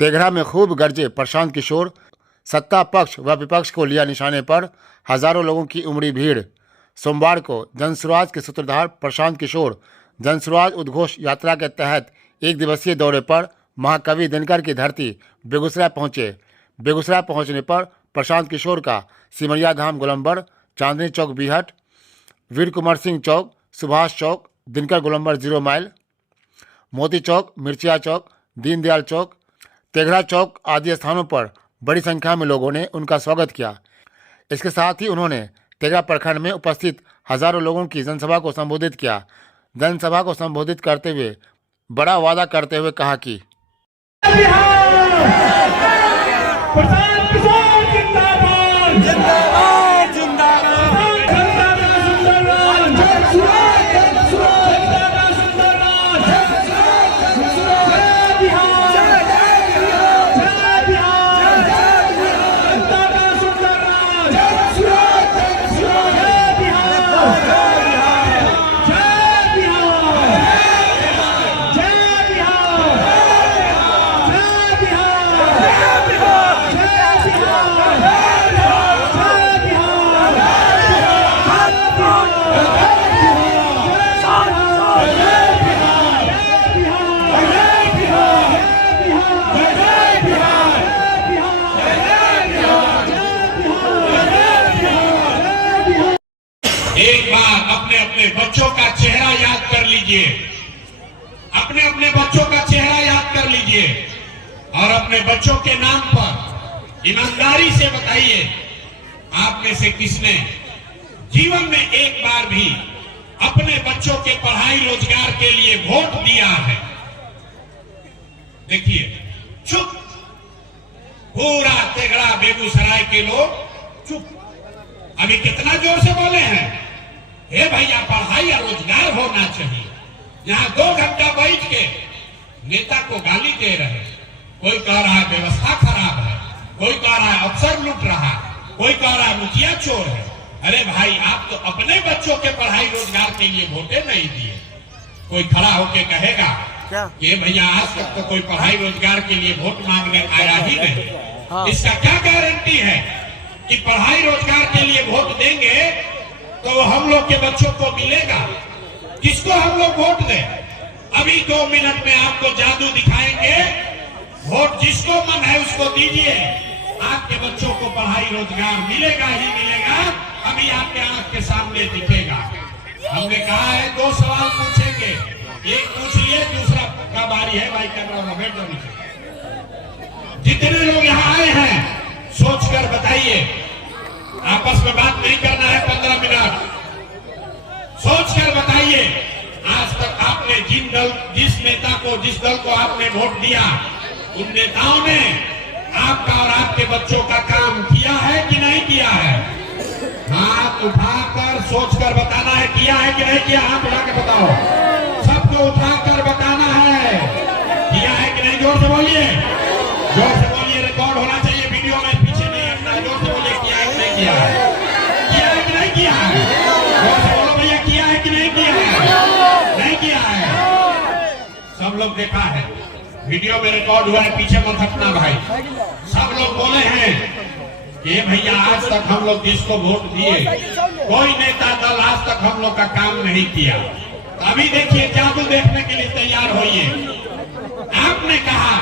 तेघड़ा में खूब गरजे प्रशांत किशोर, सत्ता पक्ष व विपक्ष को लिया निशाने पर, हजारों लोगों की उमड़ी भीड़। सोमवार को जनसुराज के सूत्रधार प्रशांत किशोर जनसुराज उद्घोष यात्रा के तहत एक दिवसीय दौरे पर महाकवि दिनकर की धरती बेगूसराय पहुंचे। बेगूसराय पहुंचने पर प्रशांत किशोर का सिमरिया धाम गोलंबर, चांदनी चौक बीहट, वीर कुंवर सिंह चौक, सुभाष चौक, दिनकर गोलंबर 0 माइल, मोती चौक, मिर्चिया चौक, दीनदयाल चौक, तेघड़ा चौक आदि स्थानों पर बड़ी संख्या में लोगों ने उनका स्वागत किया। इसके साथ ही उन्होंने तेघड़ा प्रखंड में उपस्थित हजारों लोगों की जनसभा को संबोधित किया। जनसभा को संबोधित करते हुए बड़ा वादा करते हुए कहा कि एक बार अपने अपने बच्चों का चेहरा याद कर लीजिए, अपने अपने बच्चों का चेहरा याद कर लीजिए और अपने बच्चों के नाम पर ईमानदारी से बताइए, आप में से किसने जीवन में एक बार भी अपने बच्चों के पढ़ाई रोजगार के लिए वोट दिया है? देखिए, चुप, पूरा तेघड़ा बेगूसराय के लोग चुप। अभी कितना जोर से बोले हैं, हे भैया पढ़ाई और रोजगार होना चाहिए। यहाँ 2 घंटा बैठ के नेता को गाली दे रहे, कोई कह रहा है व्यवस्था खराब है, कोई कह रहा है अफसर लूट रहा है, कोई कह रहा है मुखिया चोर है। अरे भाई, आप तो अपने बच्चों के पढ़ाई रोजगार के लिए वोटे नहीं दिए। कोई खड़ा होके कहेगा कि भैया आज तक तो कोई पढ़ाई रोजगार के लिए वोट मांगने आया ही नहीं। इसका क्या गारंटी है कि पढ़ाई रोजगार के लिए वोट देंगे तो वो हम लोग के बच्चों को मिलेगा? किसको हम लोग वोट दें? अभी 2 मिनट में आपको जादू दिखाएंगे, वोट जिसको मन है उसको दीजिए, आपके बच्चों को पढ़ाई रोजगार मिलेगा ही मिलेगा। अभी आपके आंख के सामने दिखेगा। हमने कहा है 2 सवाल पूछेंगे, एक पूछ लिए, दूसरा का बारी है। भाई कैमरा बैठ जाओ नीचे। जितने लोग यहाँ आए हैं सोचकर बताइए, आपस में बात नहीं करना है। 15 मिनट सोचकर बताइए, आज तक आपने जिस नेता को, जिस दल को आपने वोट दिया, उन नेताओं ने आपका और आपके बच्चों का काम किया है कि नहीं किया है? हाथ उठाकर सोचकर बताना है, किया है कि नहीं किया? हाथ उठा के बताओ, सबको उठाकर बताना है, किया है कि नहीं? जोर से बोलिए, जोर से बोलिए, रिकॉर्ड होना चाहिए वीडियो में, पीछे नहीं हटना। जोर से बोलिए, किया है कि नहीं किया है? किया है कि नहीं किया है? जोर से बोलो भैया, किया है कि नहीं किया है? नहीं किया है। सब लोग देखा है, वीडियो में रिकॉर्ड हुआ है, पीछे मत हटना भाई। सब लोग बोले हैं कि भैया आज तक हम लोग जिसको वोट दिए, कोई नेता दल आज तक हम लोग का काम नहीं किया। तो अभी देखिए, जादू देखने के लिए तैयार होइए। आपने कहा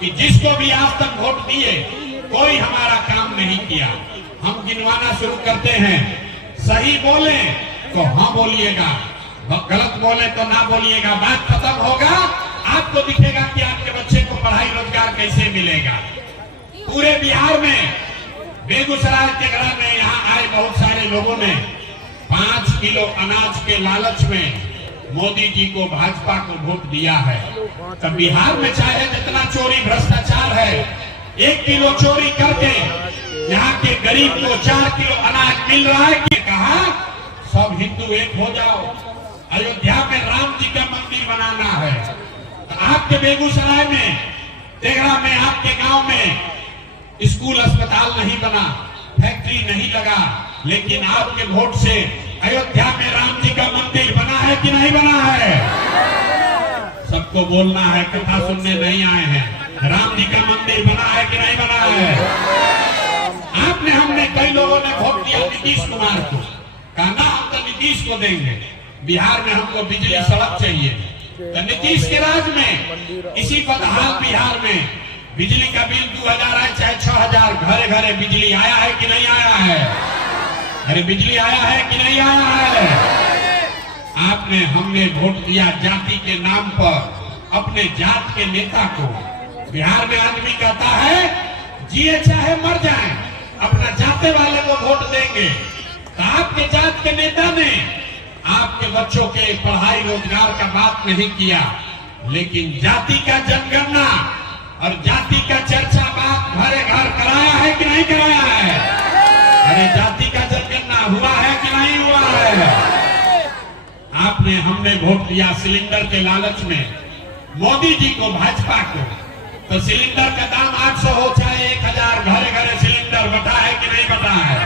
कि जिसको भी आज तक वोट दिए कोई हमारा काम नहीं किया। हम गिनवाना शुरू करते हैं, सही बोले तो हाँ बोलिएगा, गलत बोले तो ना बोलिएगा। बात खत्म होगा, आपको दिखेगा कि आपके बच्चे को पढ़ाई रोजगार कैसे मिलेगा। पूरे बिहार में, बेगूसराय तेघड़ा में यहाँ आए बहुत सारे लोगों ने 5 किलो अनाज के लालच में मोदी जी को, भाजपा को वोट दिया है। तब बिहार में चाहे जितना चोरी भ्रष्टाचार है, 1 किलो चोरी करके यहाँ के गरीब को 4 किलो अनाज मिल रहा है। कि कहा सब हिंदू एक हो जाओ, अयोध्या में राम जी का मंदिर बनाना है। तो आपके बेगूसराय में, तेघड़ा में, आपके गांव में स्कूल अस्पताल नहीं बना, फैक्ट्री नहीं लगा, लेकिन आपके वोट से अयोध्या में राम जी का मंदिर बना है कि नहीं बना है? सबको बोलना है, कथा सुनने नहीं आए हैं। राम जी का मंदिर मंदिर बना है कि नहीं बना है? आपने हमने कई लोगों ने वोट दिया नीतीश कुमार को, कहा ना हम तो नीतीश को देंगे, बिहार में हमको बिजली सड़क चाहिए। तो नीतीश के राज में इसी बदहाल बिहार में बिजली का बिल 2000 है चाहे 6000, घरे घरे बिजली आया है कि नहीं आया है? अरे बिजली आया है कि नहीं आया है? आपने हमने वोट दिया जाति के नाम पर अपने जात के नेता को। बिहार में आदमी कहता है जिए चाहे मर जाए अपना जाते वाले को वोट देंगे। तो आपके जात के नेता ने आपके बच्चों के पढ़ाई रोजगार का बात नहीं किया, लेकिन जाति का जनगणना और जाति का चर्चा बात घरे घर कराया है कि नहीं कराया है? अरे जाति का जनगणना हुआ है कि नहीं हुआ है? आपने हमने वोट दिया सिलेंडर के लालच में मोदी जी को, भाजपा को। तो सिलेंडर का दाम 800 हो चाहे 1000, घरे घरे सिलेंडर बटा है कि नहीं बटा है?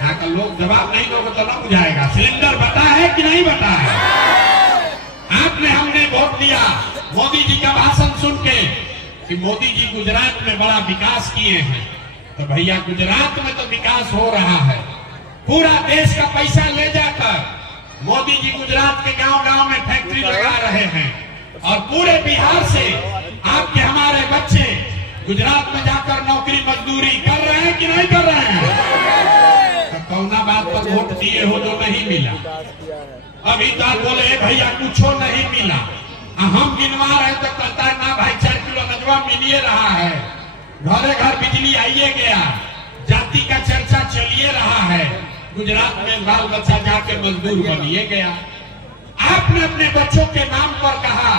यहाँ का लोग जवाब नहीं दोगे तो ना बुझाएगा। सिलेंडर बटा है कि नहीं बटा है? आपने हमने वोट दिया मोदी जी का भाषण सुन के कि मोदी जी गुजरात में बड़ा विकास किए हैं। तो भैया गुजरात में तो विकास हो रहा है, पूरा देश का पैसा ले जाकर मोदी जी गुजरात के गांव गांव में फैक्ट्री लगा रहे हैं और पूरे बिहार से आपके हमारे बच्चे गुजरात में जाकर नौकरी मजदूरी कर रहे हैं कि नहीं कर रहे हैं? तो कौना बात पर वोट दिए हो जो नहीं मिला? अभी तो आप बोले भैया कुछ नहीं मिला, हम गिनवा रहे तो कहता है ना भाई 4 किलो नजवा मिलिए रहा है, घरे घर बिजली आइए गया, जाति का चर्चा चलिए रहा है, गुजरात में बाल बच्चा जाके मजदूर बनिए गया। आपने अपने बच्चों के नाम पर कहा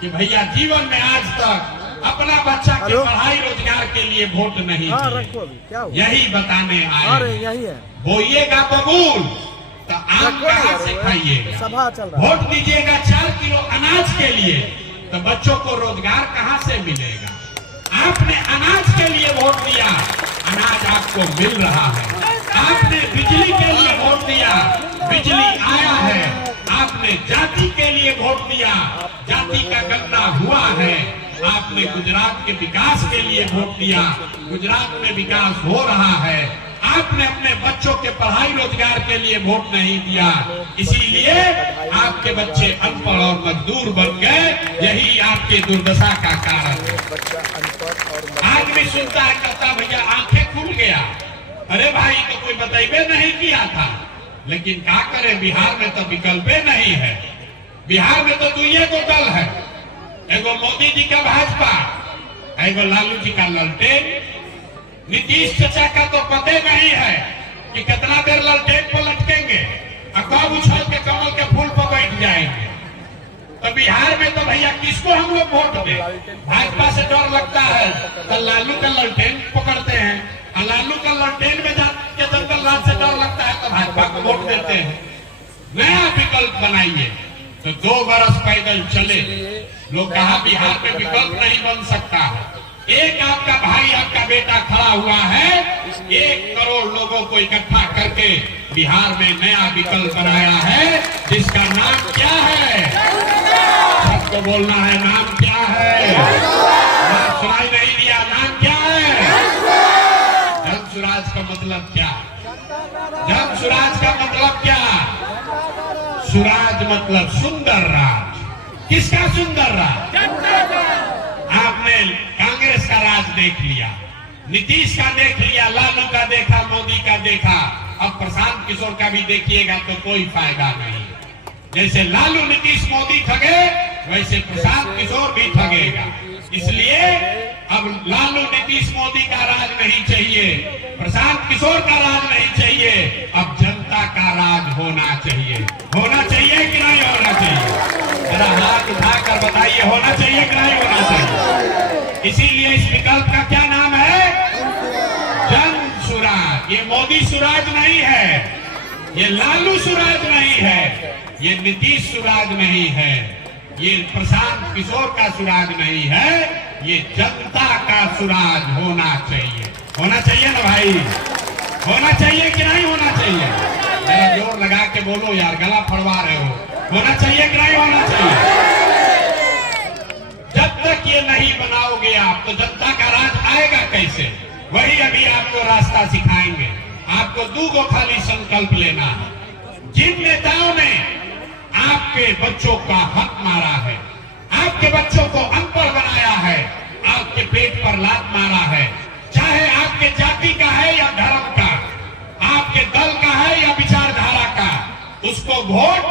कि भैया जीवन में आज तक अपना बच्चा के पढ़ाई रोजगार के लिए वोट नहीं दिए। यही बताने आए। बोइएगा बबूल तो आम कहाँ से खाइएगा? वोट दीजिएगा 4 किलो अनाज के लिए तो बच्चों को रोजगार कहाँ से मिलेगा? आपने अनाज के लिए वोट दिया, अनाज आपको मिल रहा है। आपने बिजली के लिए वोट दिया, बिजली आया है। आपने जाति के लिए वोट दिया, जाति का गणना हुआ है। आपने गुजरात के विकास के लिए वोट दिया, गुजरात में विकास हो रहा है। आपने अपने बच्चों के पढ़ाई रोजगार के लिए वोट नहीं दिया, इसीलिए आपके बच्चे अनपढ़ और मजदूर बन गए। यही आपके दुर्दशा का कारण है। आदमी सुनता है कहता भैया आंखें खुल गया। अरे भाई तो कोई बताइए नहीं किया था, लेकिन क्या करे बिहार में तो विकल्पे नहीं है। बिहार में तो दुनिया को दल है, एगो मोदी जी का भाजपा, एगो लालू जी का ललटेन। नीतीश चाचा का तो पता नहीं है कि कितना देर ललटेन पर लटकेंगे और कब उछल के कमल के फूल पर बैठ जाएंगे। तो बिहार में तो भैया किसको हम लोग वोट दें? भाजपा से डर लगता है तो लालू का ललटेन पकड़ते हैं, और लालू का ललटेन में जाके जंगल राज से डर लगता है तो भाजपा को वोट देते हैं। नया विकल्प बनाइए। तो 2 बरस पैदल चले, लोग कहा बिहार में विकल्प नहीं बन सकता है। एक आपका भाई आपका बेटा खड़ा हुआ है, 1 करोड़ लोगों को इकट्ठा करके बिहार में नया विकल्प बनाया है, जिसका नाम क्या है? सबको बोलना है, नाम क्या है? नाम सुनाई नहीं दिया, नाम क्या है? जन स्वराज का मतलब क्या? जन स्वराज का मतलब क्या? स्वराज मतलब सुंदर राज। किसका सुंदर राज? आपने कांग्रेस का राज देख लिया, नीतीश का देख लिया, लालू का देखा, मोदी का देखा, अब प्रशांत किशोर का भी देखिएगा तो कोई फायदा नहीं। जैसे लालू नीतीश मोदी ठगे, वैसे प्रशांत किशोर भी ठगेगा। इसलिए अब लालू नीतीश मोदी का राज नहीं चाहिए, प्रशांत किशोर का राज नहीं चाहिए, अब जनता का राज होना चाहिए। होना चाहिए कि नहीं होना चाहिए? जरा हाथ उठाकर बताइए, होना चाहिए कि नहीं होना चाहिए? इसीलिए इस विकल्प का क्या नाम है? जन सुराज। ये मोदी सुराज नहीं है, ये लालू सुराज नहीं है, ये नीतीश सुराज नहीं है, ये प्रशांत किशोर का सुराज नहीं है, ये जनता का सुराज होना चाहिए। होना चाहिए ना भाई? होना चाहिए कि नहीं होना चाहिए? जरा जोर लगा के बोलो यार, गला फड़वा रहे हो। होना चाहिए कि नहीं होना चाहिए? जब तक ये नहीं बनाओगे आप तो जनता वही अभी आपको रास्ता सिखाएंगे। आपको दूगो खाली संकल्प लेना है। जिन नेताओं ने आपके बच्चों का हक मारा है, आपके बच्चों को अनपढ़ बनाया है, आपके पेट पर लात मारा है, चाहे आपके जाति का है या धर्म का, आपके दल का है या विचारधारा का, उसको वोट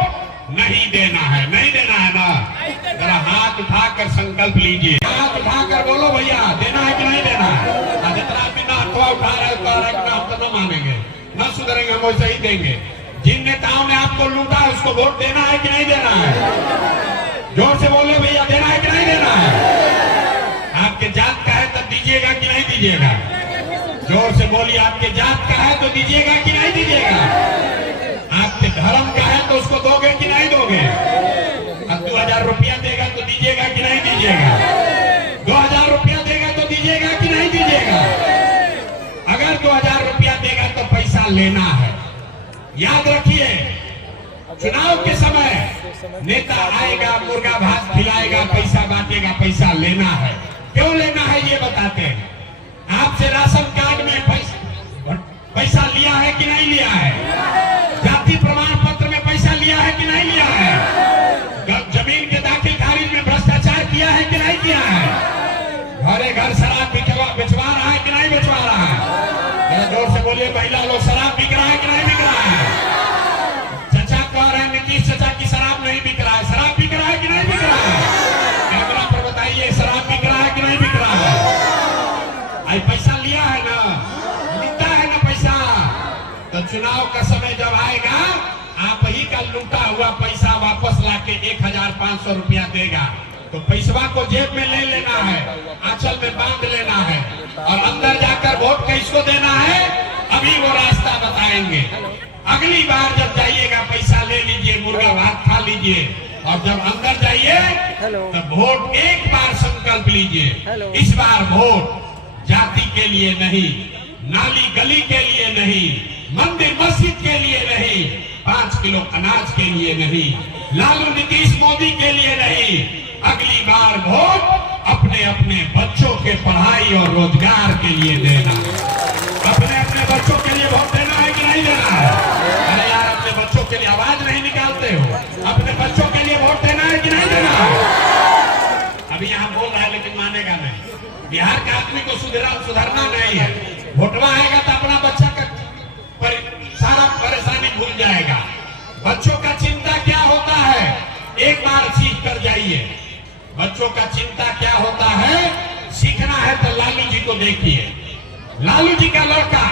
नहीं देना है। नहीं देना है ना? जरा हाथ उठाकर संकल्प लीजिए। हाथ उठाकर बोलो भैया, देना है कि नहीं देना है? जितना बिना अथवा उठा रहे हम तो न मानेंगे, न सुधरेंगे, हम वैसे ही देंगे। जिन नेताओं ने आपको लूटा है उसको वोट देना है कि नहीं देना है? जोर से बोले भैया, देना है कि नहीं देना है? आपके जात का है तब दीजिएगा कि नहीं दीजिएगा? जोर से बोलिए, आपके जात का है तो दीजिएगा कि नहीं दीजिएगा? आपके धर्म का है तो उसको दोगे कि नहीं दोगे? अब 2000 रुपया देगा तो दीजिएगा कि नहीं दीजिएगा? 2000 रुपया देगा तो दीजिएगा कि नहीं दीजिएगा? अगर 2000 रुपया देगा तो पैसा लेना है। याद रखिए, चुनाव के समय नेता आएगा, मुर्गा भात खिलाएगा, पैसा बांटेगा, पैसा लेना है। क्यों लेना है ये बताते हैं। आपसे राशन कार्ड में पैसा लिया है कि नहीं लिया है? जाति प्रमाण पत्र में पैसा लिया है कि नहीं लिया है? जमीन के दाखिल खारिज में भ्रष्टाचार किया है कि नहीं किया है? घरे घर शराब बिचवा रहा है कि नहीं बिचवा रहा है? जोर से बोलिए, महिला लोग शराब बिक रहा है कि नहीं बिक रहा है? चचा कह रहे हैं नीतीश चचा की शराब नहीं बिक रहा है। शराब बिक रहा है कि नहीं बिक रहा है? कैमरा पर बताइए, शराब बिक रहा है कि नहीं बिक रहा है? आई पैसा लिया है ना, लूटा है ना पैसा। तो चुनाव का समय जब आएगा, आप ही का लूटा हुआ पैसा वापस लाके 1500 रुपया देगा। तो पैसवा को जेब में ले लेना है, आंचल में बांध लेना है, और अंदर जाकर वोट किसको देना है, अभी वो रास्ता बताएंगे। अगली बार जब जाइएगा, पैसा ले लीजिए, मुर्गा भात खा लीजिए, और जब अंदर जाइए तब वोट एक बार संकल्प लीजिए। इस बार वोट जाति के लिए नहीं, नाली गली के लिए नहीं, मंदिर मस्जिद के लिए नहीं, 5 किलो अनाज के लिए नहीं, लालू नीतीश मोदी के लिए नहीं। अगली बार वोट अपने अपने बच्चों के पढ़ाई और रोजगार के लिए देना। अपने अपने बच्चों के लिए वोट देना है कि नहीं देना है? अरे यार, अपने बच्चों के लिए आवाज नहीं निकालते हो? अपने बच्चों के लिए वोट देना है कि नहीं देना है? अभी यहाँ बोल रहा है लेकिन मानेगा नहीं। बिहार के आदमी को सुधरना नहीं है। वोटवा आएगा तो अपना बच्चा का सारा परेशानी भूल जाएगा। बच्चों का चिंता क्या होता है, एक बार सीख कर जाइए। बच्चों का चिंता क्या होता है, सीखना है तो लालू जी को देखिए। लालू जी का लड़का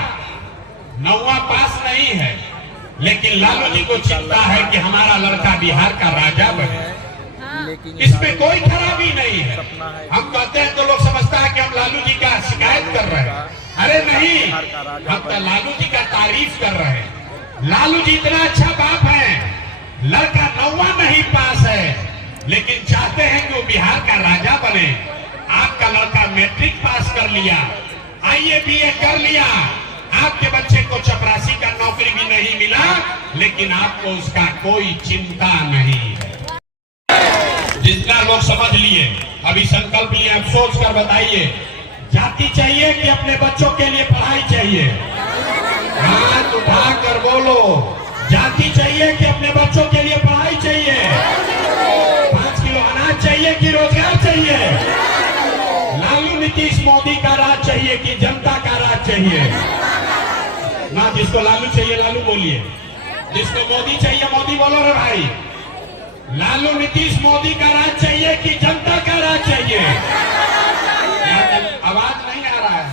9वां पास नहीं है, लेकिन लालू जी को चिंता है कि हमारा लड़का बिहार का राजा बने। इसमें कोई खराबी नहीं है। हम कहते हैं तो लोग समझता है कि हम लालू जी का शिकायत कर रहे हैं। अरे नहीं, हम तो लालू जी का तारीफ कर रहे हैं। लालू जी इतना अच्छा बाप है, लड़का 9वां नहीं पास है, लेकिन चाहते हैं कि वो बिहार का राजा बने। आपका लड़का मैट्रिक पास कर लिया, आईए बीए कर लिया, आपके बच्चे को चपरासी का नौकरी भी नहीं मिला, लेकिन आपको उसका कोई चिंता नहीं है। जितना लोग समझ लिए, अभी संकल्प लिए, अब सोच कर बताइए, जाति चाहिए कि अपने बच्चों के लिए पढ़ाई चाहिए? हाथ उठा कर बोलो, जाति चाहिए कि अपने बच्चों के लिए पढ़ाई चाहिए? 5 किलो अनाज चाहिए कि रोजगार चाहिए? लालू नीतीश मोदी का राज चाहिए कि जनता का राज चाहिए? ना, जिसको लालू चाहिए लालू बोलिए, जिसको मोदी चाहिए मोदी बोलो रे भाई। लालू नीतीश मोदी का राज चाहिए कि जनता का राज चाहिए? आवाज नहीं आ रहा है।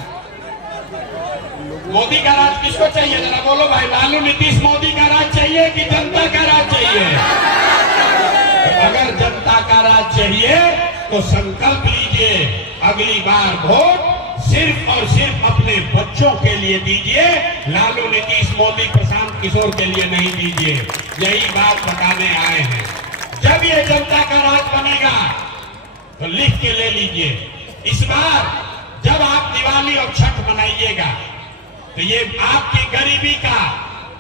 मोदी का राज किसको चाहिए, जरा बोलो भाई। लालू नीतीश मोदी का राज चाहिए कि जनता का राज चाहिए? अगर जनता का राज चाहिए तो संकल्प लीजिए, अगली बार वोट सिर्फ और सिर्फ अपने बच्चों के लिए दीजिए। लालू नीतीश मोदी प्रशांत किशोर के लिए नहीं दीजिए। यही बात बताने आए हैं। जब ये जनता का राज बनेगा तो लिख के ले लीजिए, इस बार जब आप दिवाली और छठ मनाइएगा तो ये आपकी गरीबी का,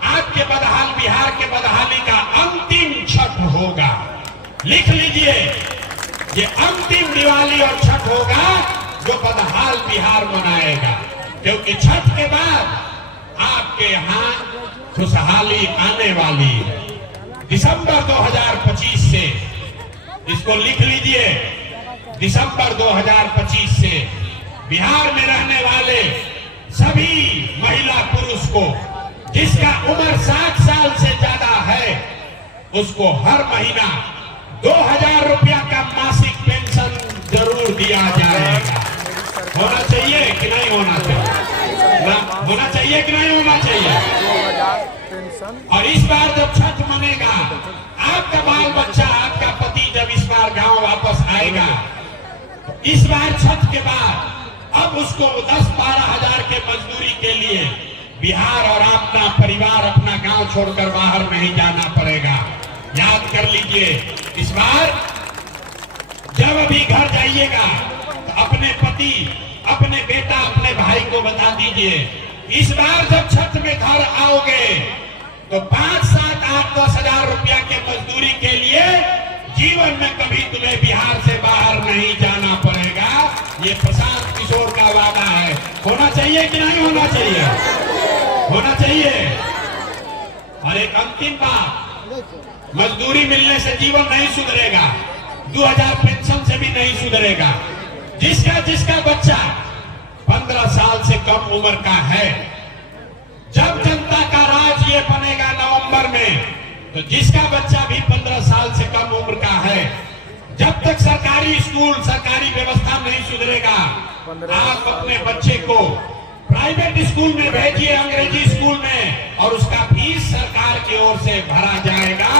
आपके बदहाल बिहार के बदहाली का अंतिम छठ होगा। लिख लीजिए, ये अंतिम दिवाली और छठ होगा जो बदहाल बिहार मनाएगा। क्योंकि छठ के बाद आपके यहाँ खुशहाली आने वाली है। दिसंबर 2025 से, इसको लिख लीजिए, दिसंबर 2025 से बिहार में रहने वाले सभी महिला पुरुष को जिसका उम्र 60 साल से ज्यादा है उसको हर महीना 2000 रुपया का मासिक पेंशन जरूर दिया जाएगा। होना चाहिए कि नहीं होना चाहिए? होना चाहिए कि नहीं होना चाहिए? और इस बार जब छठ मनेगा, आपका बाल बच्चा, आपका पति जब इस बार गांव वापस आएगा, इस बार छठ के बाद अब उसको 10-12 हजार के मजदूरी के लिए बिहार और अपना परिवार, अपना गांव छोड़कर बाहर नहीं जाना पड़ेगा। याद कर लीजिए, इस बार जब अभी घर जाइएगा तो अपने पति, अपने बेटा, अपने भाई को बता दीजिए, इस बार जब छठ में घर आओगे तो 5, 7, 8, 10 हजार रुपया के मजदूरी के लिए जीवन में कभी तुम्हें बिहार से बाहर नहीं जाना पड़ेगा। ये प्रशांत किशोर का वादा है। होना चाहिए कि नहीं होना चाहिए? होना चाहिए। और एक अंतिम बात, मजदूरी मिलने से जीवन नहीं सुधरेगा, 2000 पेंशन से भी नहीं सुधरेगा। जिसका बच्चा 15 साल से कम उम्र का है, जब जनता का राज ये बनेगा नवंबर में, तो जिसका बच्चा भी 15 साल से कम उम्र का है, जब तक सरकारी स्कूल, सरकारी व्यवस्था नहीं सुधरेगा, आप अपने बच्चे को प्राइवेट स्कूल में भेजिए, अंग्रेजी स्कूल में, और उसका फीस सरकार की ओर से भरा जाएगा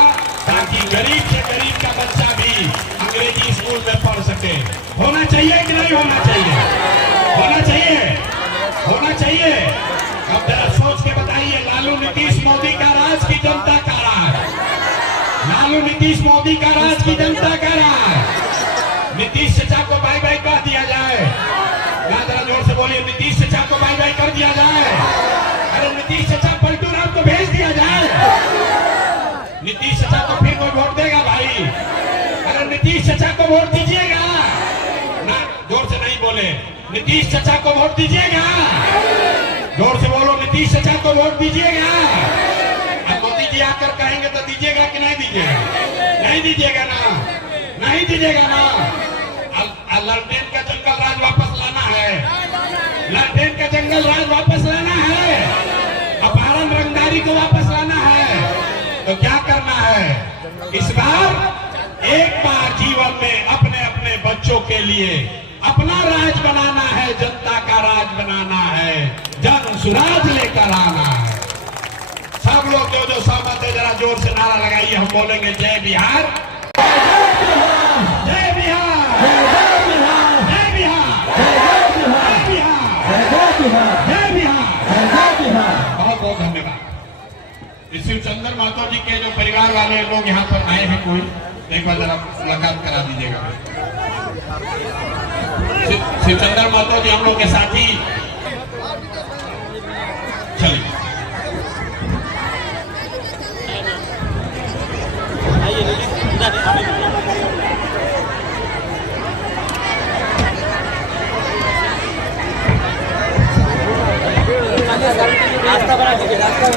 ताकि गरीब से गरीब का बच्चा भी अंग्रेजी स्कूल में पढ़ सके। होना चाहिए कि नहीं होना चाहिए? होना चाहिए, होना चाहिए। अब जरा सोच के बताइए, लालू नीतीश मोदी का राज की जनता का राज? लालू नीतीश मोदी का राज की जनता का राज? नीतीश चाचा को बाय बाय कर दिया जाए। जरा जोर से बोलिए, नीतीश चाचा को बाय बाय कर दिया जाए। अरे नीतीश चाचा पलटू राम को भेज दिया जाए। नीतीश चाचा को फिर कोई वोट देगा भाई? अरे नीतीश चाचा को वोट दीजिएगा ना। जोर से नहीं बोले, नीतीश चाचा को वोट दीजिएगा। जोर से बोलो, नीतीश चाचा को वोट दीजिएगा। अब मोदी जी आकर कहेंगे तो दीजिएगा कि नहीं दीजिएगा? नहीं दीजिएगा ना, नहीं दीजिएगा ना। ललटेन का जंगल राज वापस लाना है, ललटेन का जंगल राज वापस लाना है, अपहरण रंगदारी को वापस लाना है। तो क्या करना है? इस बार एक बार जीवन में अपने अपने बच्चों के लिए अपना राज बनाना है, जनता का राज बनाना है, जन सुराज लेकर आना है। सब लोग जो सहमत है जरा जोर से नारा लगाइए, हम बोलेंगे जय बिहार, जय बिहार, जय बिहार, जय बिहार, जय बिहार। बहुत बहुत धन्यवाद। शिवचंद्र महतो जी के जो परिवार वाले लोग यहाँ पर आए हैं, कोई एक बार जरा मुलाकात करा दीजिएगा। शिवचंद्र महतो जी हम लोग के साथी, चलिए रास्ता बना दीजिए, रास्ता